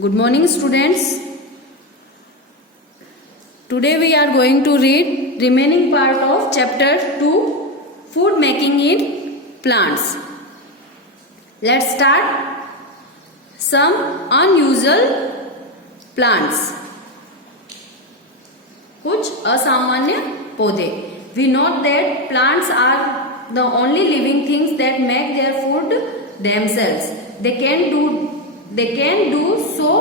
Good morning, students. Today we are going to read remaining part of chapter 2, food making in plants. Let's start. Some unusual plants. कुछ असामान्य पौधे. We note that plants are the only living things that make their food themselves. They can do so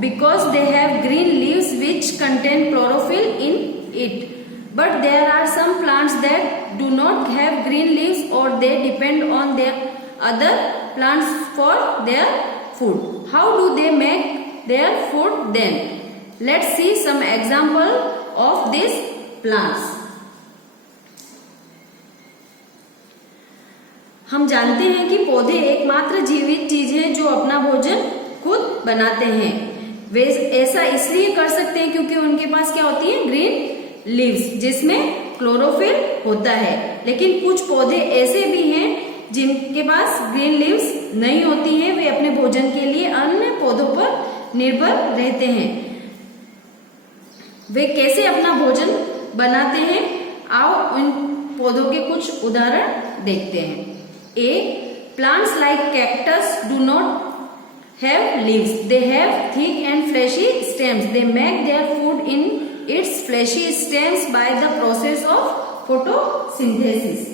because they have green leaves which contain chlorophyll in it. But there are some plants that do not have green leaves or they depend on their other plants for their food. How do they make their food then? Let's see some example of these plants. हम जानते हैं कि पौधे एकमात्र जीवित चीज है जो अपना भोजन खुद बनाते हैं. वे ऐसा इसलिए कर सकते हैं क्योंकि उनके पास क्या होती है, ग्रीन लीव्स, जिसमें क्लोरोफिल होता है. लेकिन कुछ पौधे ऐसे भी हैं जिनके पास ग्रीन लीव्स नहीं होती हैं. वे अपने भोजन के लिए अन्य पौधों पर निर्भर रहते हैं. वे कैसे अपना भोजन बनाते हैं, आओ उन पौधों के कुछ उदाहरण देखते हैं. A. Plants like cactus do not have leaves. They have thick and fleshy stems. They make their food in its fleshy stems by the process of photosynthesis.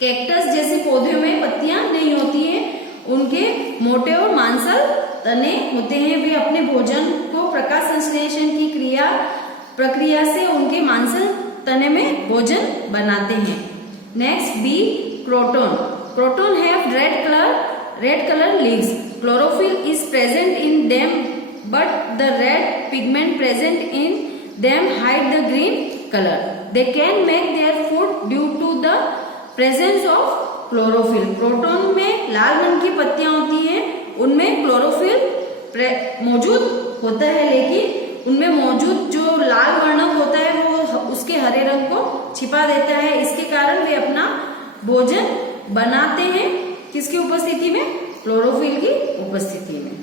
Cactus जैसे पौधों में पत्तियां नहीं होती हैं. उनके मोटे और मांसल तने होते हैं. वे अपने भोजन को प्रकाश संश्लेषण की प्रक्रिया से उनके मांसल तने में भोजन बनाते हैं. Next B. Croton. Croton have red color leaves. Chlorophyll is present in them, but the red pigment present in them hide the green color. They can make their food due to the presence of chlorophyll. Croton में लाल रंग की पत्तियां होती हैं. उनमें chlorophyll मौजूद होता है, लेकिन उनमें मौजूद जो लाल वर्णक होता है वो उसके हरे रंग को छिपा देता है. इसके कारण वे अपना भोजन बनाते हैं किसकी उपस्थिति में, क्लोरोफिल की उपस्थिति में.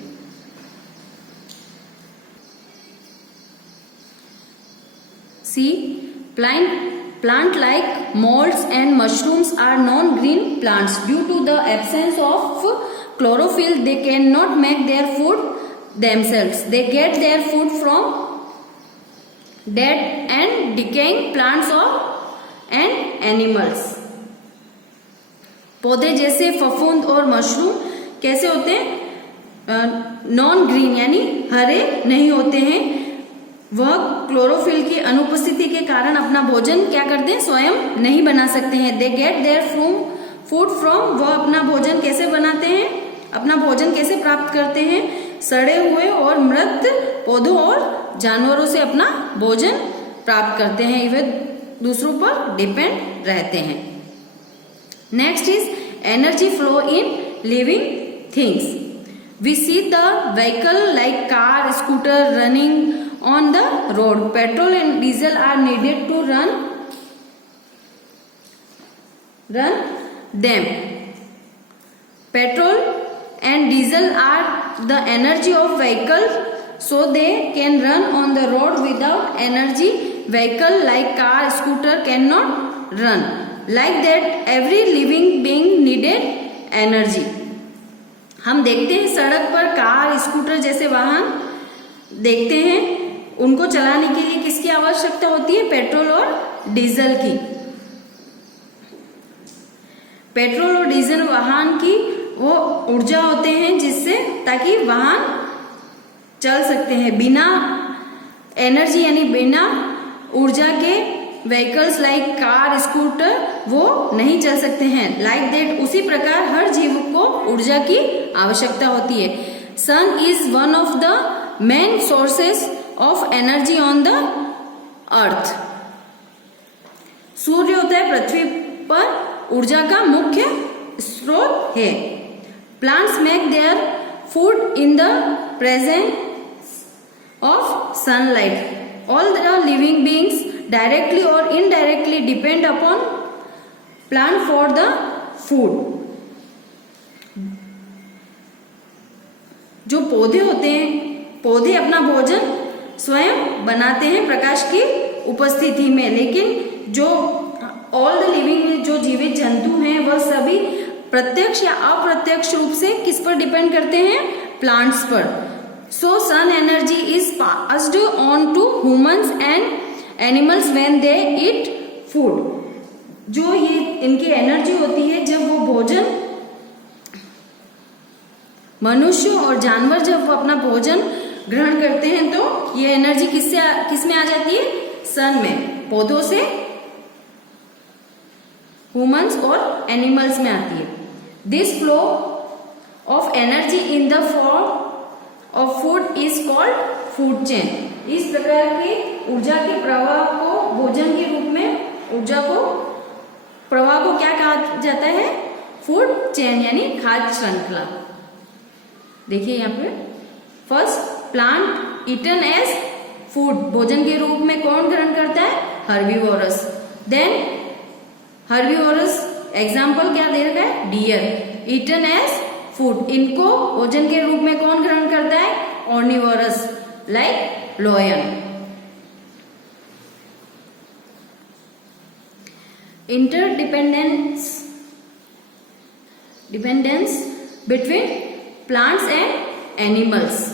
सी. Plant like molds and mushrooms are non-green plants. Due to the absence of chlorophyll, they cannot make their food themselves. They get their food from dead and decaying plants and animals. पौधे जैसे फफूंद और mushroom कैसे होते हैं, non green यानी हरे नहीं होते हैं. वह क्लोरोफिल की अनुपस्थिति के कारण अपना भोजन क्या करते हैं, स्वयं नहीं बना सकते हैं. They get their food from. वह अपना भोजन कैसे बनाते हैं, अपना भोजन कैसे प्राप्त करते हैं, सड़े हुए और मृत पौधों और जानवरों से अपना भोजन प्राप्त करते हैं. वे दूसरों पर डिपेंड रहते हैं. Next is energy flow in living things. We see the vehicle like car, scooter running on the road. Petrol and diesel are needed to run them. Petrol and diesel are the energy of vehicle, so they can run on the road. Without energy, vehicle like car, scooter cannot run. Like that, every living being needed energy. हम देखते हैं सड़क पर car, scooter जैसे वाहन देखते हैं. उनको चलाने के लिए किसकी आवश्यकता होती है, पेट्रोल और डीजल की. पेट्रोल और डीजल वाहन की वो ऊर्जा होते हैं जिससे ताकि वाहन चल सकते हैं. बिना एनर्जी यानी बिना ऊर्जा के व्हीकल्स लाइक कार, स्कूटर वो नहीं चल सकते हैं. लाइक दैट, उसी प्रकार हर जीव को ऊर्जा की आवश्यकता होती है. Sun is one of the main sources of energy on the earth. सूर्य होता है पृथ्वी पर ऊर्जा का मुख्य स्रोत है. Plants make their food in the presence of sunlight. All the living beings directly or indirectly depend upon plant for the food. जो पौधे होते हैं, पौधे अपना भोजन स्वयं बनाते हैं प्रकाश की उपस्थिति में, लेकिन जो ऑल द लिविंग जो जीवित जंतु हैं वह सभी प्रत्यक्ष या अप्रत्यक्ष रूप से किस पर डिपेंड करते हैं? प्लांट्स पर। So sun energy is passed on to humans and animals when they eat food. जो ये इनकी एनर्जी होती है जब वो भोजन, मनुष्य और जानवर जब वो अपना भोजन ग्रहण करते हैं तो ये एनर्जी किसमें आ जाती है? सन में। पौधों से ह्यूमंस और एनिमल्स में आती है। This flow of energy in the form of food is called food chain. इस प्रकार के ऊर्जा के प्रवाह को, भोजन के रूप में ऊर्जा को, प्रवाह को क्या कहा जाता है? फूड चेन यानी खाद्य श्रृंखला। देखिए यहाँ पे first, plant eaten as food, भोजन के रूप में कौन ग्रहण करता है? हर्बीवोरस। देन हर्बीवोरस एग्जाम्पल क्या दे रखा है? डियर ईटन एज फूड, इनको भोजन के रूप में कौन ग्रहण करता है? Omnivorous like lion. Interdependence between plants and animals.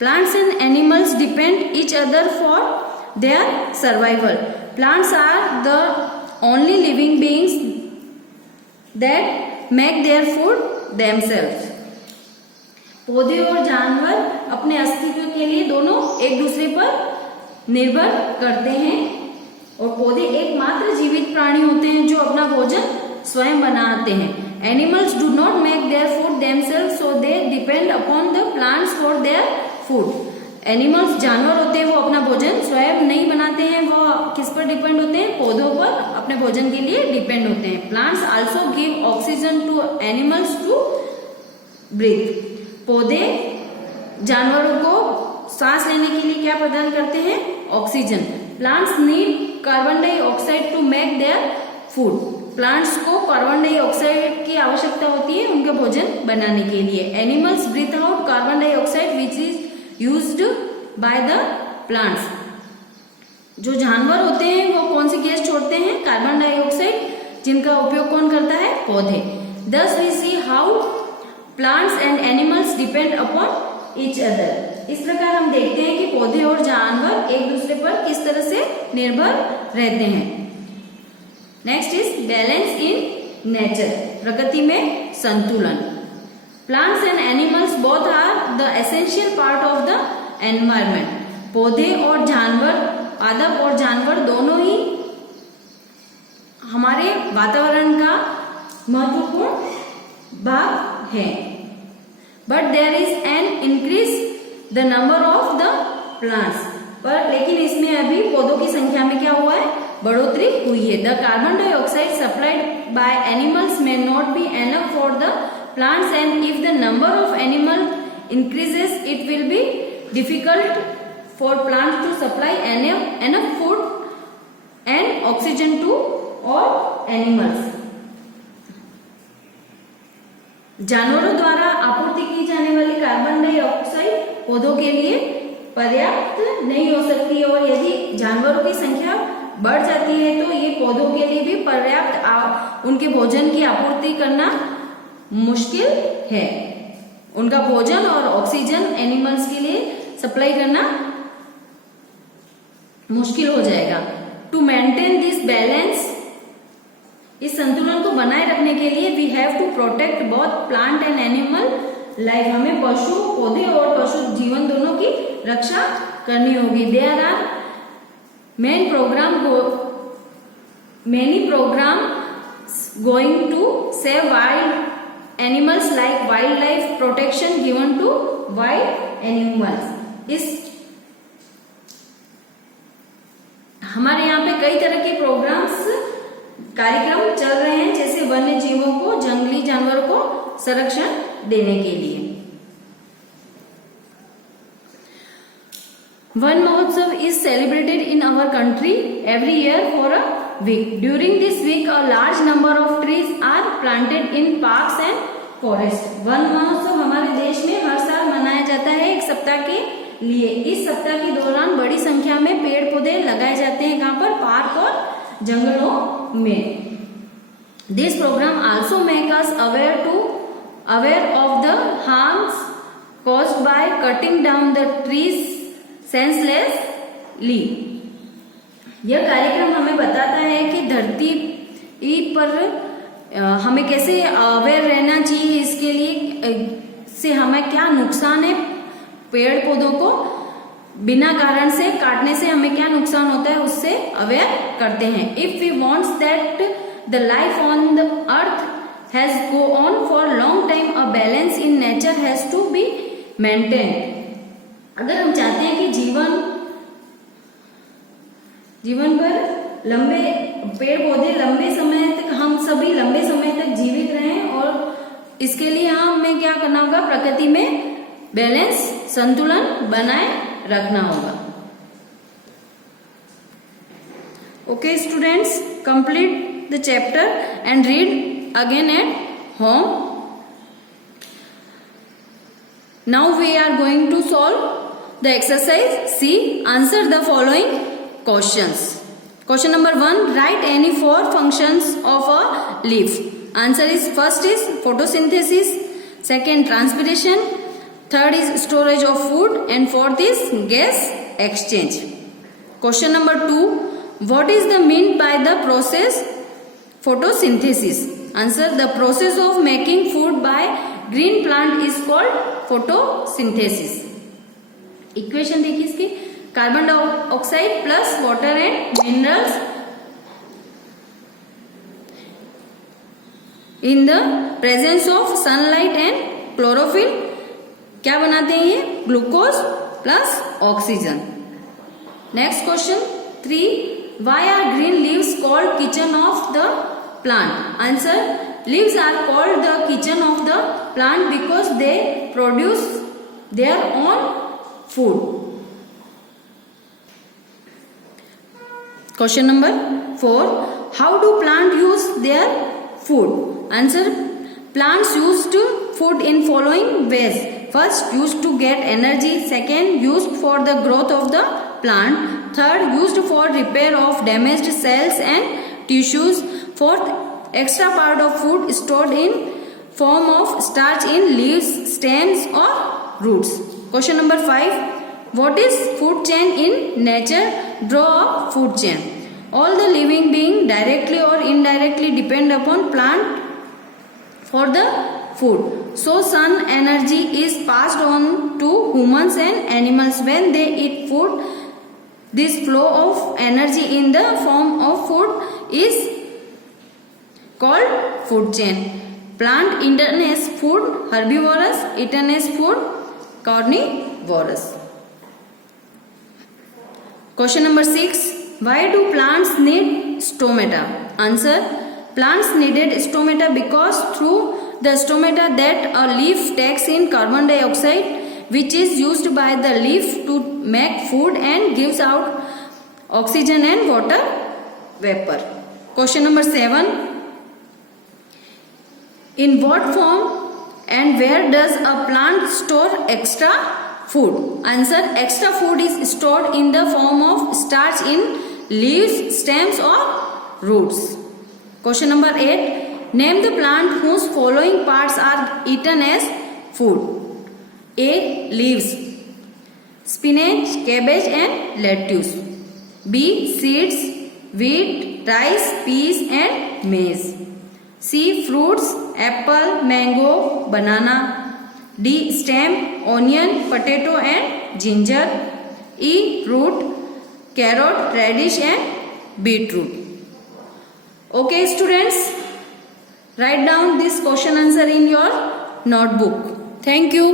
Plants and animals depend each other for their survival. Plants are the only living beings that make their food themselves. पौधे और जानवर अपने अस्तित्व के लिए दोनों एक दूसरे पर निर्भर करते हैं, और पौधे एकमात्र जीवित प्राणी होते हैं जो अपना भोजन स्वयं बनाते हैं। Animals do not make their food themselves, so they depend upon the plants for their food. Animals जानवर होते हैं वो अपना भोजन स्वयं नहीं बनाते हैं, वो किस पर डिपेंड होते हैं? पौधों पर अपने भोजन के लिए डिपेंड होते हैं। Plants also give oxygen to animals to breathe. पौधे जानवरों को सांस लेने के लिए क्या प्रदान करते हैं? Oxygen. Plants need carbon dioxide to make their food. Plants को कार्बन डाइऑक्साइड की आवश्यकता होती है उनके भोजन बनाने के लिए। Animals breathe out carbon dioxide which is used by the plants. जो जानवर होते हैं वो कौन सी गैस छोड़ते हैं? कार्बन डाइऑक्साइड, जिनका उपयोग कौन करता है? पौधे। Thus we see how plants and animals depend upon each other. इस प्रकार हम देखते हैं कि पौधे और जानवर एक दूसरे पर किस तरह से निर्भर रहते हैं। Next is balance in nature, प्रकृति में संतुलन। Plants and animals both are the essential part of the environment. पौधे और जानवर, पादप और जानवर दोनों ही हमारे वातावरण का महत्वपूर्ण भाग है। But there is an increase the number of the plants, पर लेकिन इसमें अभी पौधों की संख्या में क्या हुआ है? बढ़ोतरी हुई है। The carbon dioxide supplied by animals may not be enough for the plants, and if the number of animal increases it will be difficult for plants to supply enough food and oxygen to all animals. जानवरों द्वारा आपूर्ति की जाने वाली carbon dioxide पौधों के लिए पर्याप्त नहीं हो सकती, और यदि जानवरों की संख्या बढ़ जाती है तो ये पौधों के लिए भी पर्याप्त उनके भोजन की आपूर्ति करना मुश्किल है। उनका भोजन और ऑक्सीजन एनिमल्स के लिए सप्लाई करना मुश्किल हो जाएगा। टू मेंटेन दिस बैलेंस, इस संतुलन को बनाए रखने के लिए we have to protect both plant and animal life. हमें पशु, पौधे और पशु जीवन दोनों की रक्षा करनी होगी। There are many programs going to save wild animals like wildlife protection given to wild animals। इस हमारे यहाँ पे कई तरह के प्रोग्राम्स, कार्यक्रम चल रहे हैं, जैसे वन्य जीवों को, जंगली जानवरों को संरक्षण देने के लिए। वन महोत्सव is celebrated in our country every year for a week. During this week, a large number of trees are planted in parks and forests. One महोत्सव हमारे देश में हर साल मनाया सप्ताह के लिए। इस सप्ताह के दौरान बड़ी संख्या में पेड़ पौधे लगाए जाते हैं। कहाँ पर? पार्क और जंगलों में। This program also make us aware of the harms caused by cutting down the trees senselessly. यह कार्यक्रम हमें बताता है कि धरती पर हमें कैसे अवेयर रहना चाहिए, इसके लिए से हमें क्या नुकसान है, पेड़ पौधों को बिना कारण से काटने से हमें क्या नुकसान होता है, उससे अवेयर करते हैं। If we wants that the life on the earth has go on for long time, a balance in nature has to be maintain. अगर हम चाहते हैं कि जीवन पर लंबे पेड़ पौधे लंबे समय तक, हम सभी लंबे समय तक जीवित रहें, और इसके लिए हमें क्या करना होगा? प्रकृति में बैलेंस, संतुलन बनाए रखना होगा। Okay students, complete the chapter and read again at home. Now we are going to solve the exercise C. Answer the following questions. Question number 1. Write any 4 functions of a leaf. Answer is first is photosynthesis, second transpiration, third is storage of food, and fourth is gas exchange. Question number 2. What is the meant by the process photosynthesis? Answer: the process of making food by green plant is called photosynthesis. Equation देखिए इसकी, carbon dioxide plus water and minerals in the presence of sunlight and chlorophyll क्या बनाते हैं? ये glucose plus oxygen. Next question 3. Why are green leaves called kitchen of the plant? Answer: leaves are called the kitchen of the plant because they produce their own food. Question number 4. How do plants use their food? Answer: plants used food in following ways. First, used to get energy. Second, used for the growth of the plant. Third, used for repair of damaged cells and tissues. Fourth, extra part of food stored in form of starch in leaves, stems or roots. Question number 5. What is food chain in nature? Draw a food chain. All the living beings directly or indirectly depend upon plant for the food. So sun energy is passed on to humans and animals when they eat food. This flow of energy in the form of food is called food chain. Plant eaten as food, herbivorous; eaten as food, carnivorous. Question number 6. Why do plants need stomata? Answer: plants needed stomata because through the stomata that a leaf takes in carbon dioxide, which is used by the leaf to make food, and gives out oxygen and water vapor. Question number 7. In what form and where does a plant store extra food? Answer: extra food is stored in the form of starch in leaves, stems or roots. Question number 8. Name the plant whose following parts are eaten as food. A. Leaves, spinach, cabbage and lettuce. B. Seeds, wheat, rice, peas and maize. C. Fruits, apple, mango, banana. D. Stem, onion, potato and ginger. E. Root, carrot, radish and beetroot. Okay students, write down this question answer in your notebook. Thank you.